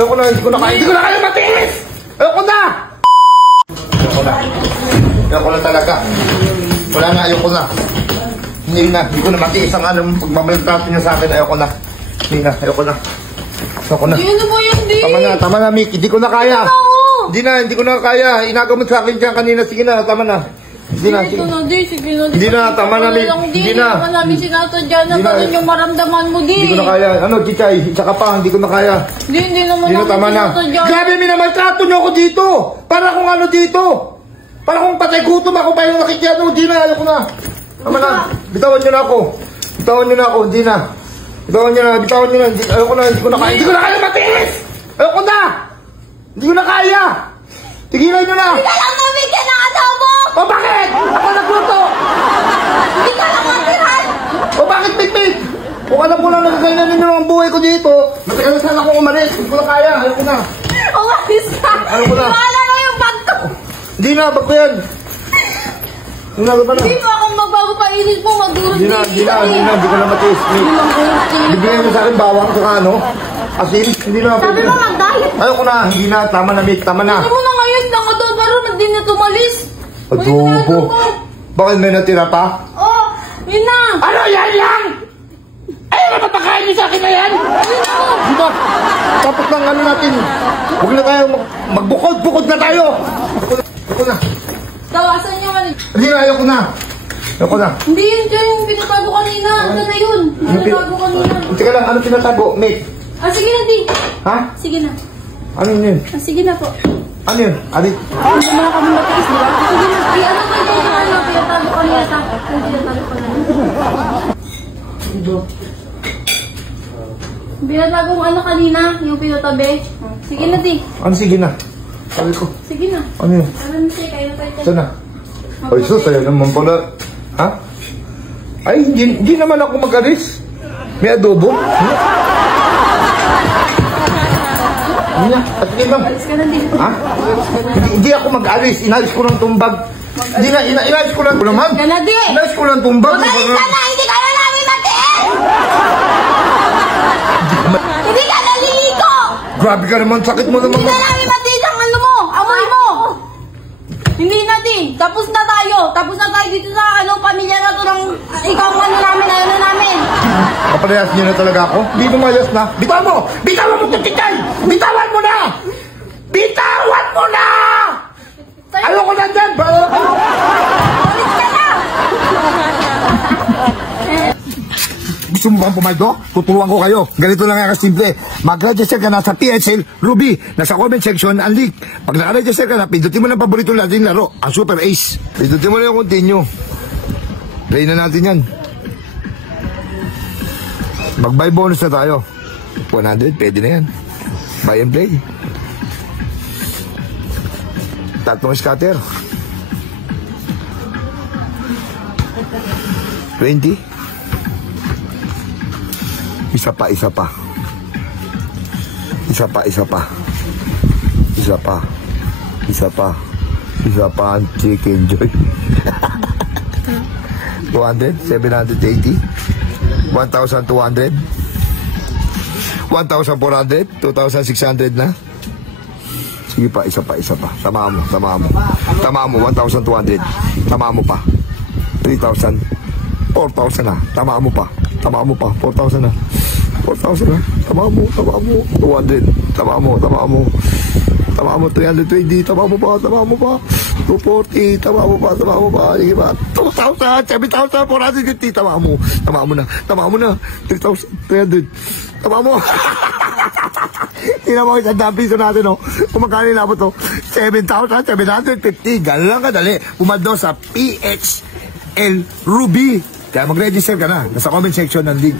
Ayoko na, hindi ko na kaya. Hindi ko na kaya matiis! Ayoko na! Ayoko na. Ayoko na talaga. Wala na, ayoko na. Hindi ko na matiis ang anong pagmamaltrato niya sa akin. Ayoko na. Hindi na, ayoko na. Ayoko na. Hindi, ano ba yun, di? Tama na, Mick. Hindi ko na kaya. Hindi ko na kaya. Inagamot sa akin dyan kanina. Sige na, tama na. Hindi na, sige. Hindi na, tama na, Mick. Hindi na. Hindi namin sinatadya na ganun yung maramdaman mo, di. Hindi ko na kaya. Ano, Chichay? Tsaka pa, hindi ko na kaya. Hindi naman Hindi na, tama na. Grabe, minamaltrato niyo ako dito. Para kung ano dito. Para kung patay gutom ako pa yung nakikiano. Hindi na, ayoko na. Tama na. Bitawan niyo na ako. Bitawan niyo na ako. Hindi na. Bitawan niyo na. Ayoko na. Hindi ko na kaya. Hindi ko na kaya matiis. Ayoko na. Hindi ko na kaya. Tigilan niyo na. Hindi ka lang mabigyan ng adobo. O bakit? Ako nagluto. Hindi ka lang matiran. O bakit, Pipit? Kung alam ko lang nagkaganyan ninyo ang buhay ko dito, matagal na sana akong umalis. Hindi ko na kaya. Ayoko na. Umalis ka. Ayoko na. Wala na yung bag ko. Hindi na. Bag ko yan. Hindi na. Hindi pa akong magbago pa. Inis mo magulong. Hindi ko na matiis. Bibigyan mo sa akin bawang sa ano? Asin, hindi na. Sabi mo mag-diet. Ayoko na, hindi na. Tama na, Mick. Tama na. Ano mo na ngayon ng adobo pero hindi na tumalis. Adobo. Bakit may natira pa? Oh, yun na. Ano yan lang? Ayaw na papakain niyo sa akin na yan? Di ba? Tapos lang ano natin. Huwag na tayo magbukod na tayo. Ayoko na. Tawasan niyo man. Hindi na, ayoko na. Ayoko na. Hindi yun yung pinatago kanina. Ano na yun? Pinatago kanina. Teka lang, ano pinatago, Mick? Sige na, di. Ha? Sige na. Ano yun? Sige na po. Ano yun? Adik? Hindi mo na kami matiis, di ba? Sige na. Ano ba ito yung ano? Pinatago kanina sa akin. Pinatago kanina. Pinatago mo ano kanina? Yung pinatabi? Sige na, di. Ano sige na? Sabi ko. Sige na. Ano yun? Alam siya, kayo tayo. Saan na? Ay, sus, ayaw naman pala. Ha? Ay, hindi naman ako mag-alis. May adobo? Hindi na. At sige lang. Alis ka na, di. Ha? Hindi ako mag-alis. Inalis ko ng tumbag. Hindi na, inalis ko lang. Naman. Ka na, di. Inalis ko ng tumbag. Magalis ka na! Hindi ka na namin matiin! Hindi ka naliligo! Grabe ka naman. Sakit mo naman. Hindi na namin matiin ang ano mo! Amoy mo! Hindi na, di. Tapos na tayo. Tapos na tayo dito sa pamilya na to ng ikaw ang ano namin, ayaw na namin. Kapalayas niyo na talaga ako? Hindi lumayas na. Bitawan mo! Bitawan mo ito, Chichay! Bitawan mo na! Bitawan mo na! Ayoko na dyan! Alis ka na! Gusto mo bang pumaldo? Tuturuan ko kayo. Ganito lang nga kasimple. Mag-register ka na sa PSL Ruby. Nasa comment section ang link. Pag naka-register ka na, pindutin mo ng paborito natin laro, ang Super Ace. Pindutin mo na yung continue. Play na natin yan. Mag-buy bonus na tayo. 100, pwede na yan. Buy and play. Tatlong scatter. 20. Isa pa. Isa pa ang chicken joy. 200, 780, 1,200, 1,400, 2,600 na. Sige pa, isa pa. Tama mo, 1,200. Tama mo pa. 3,000, 4,000 na. Tama mo pa, 4,000 na. 4,000 na. Tama mo. 200. Tama mo. 320. Tama mo pa. 240. Tama mo pa. Sige pa. 2,000. 7,000. 450. Tama mo na. 3,300. Tama mo. Tingnan mo, isang piso natin, no? Kung magkano inabot, no? 7,750. Ganun lang kadali. Pumaldo sa PHL Ruby. Kaya mag-register ka na. Nasa comment section ng link.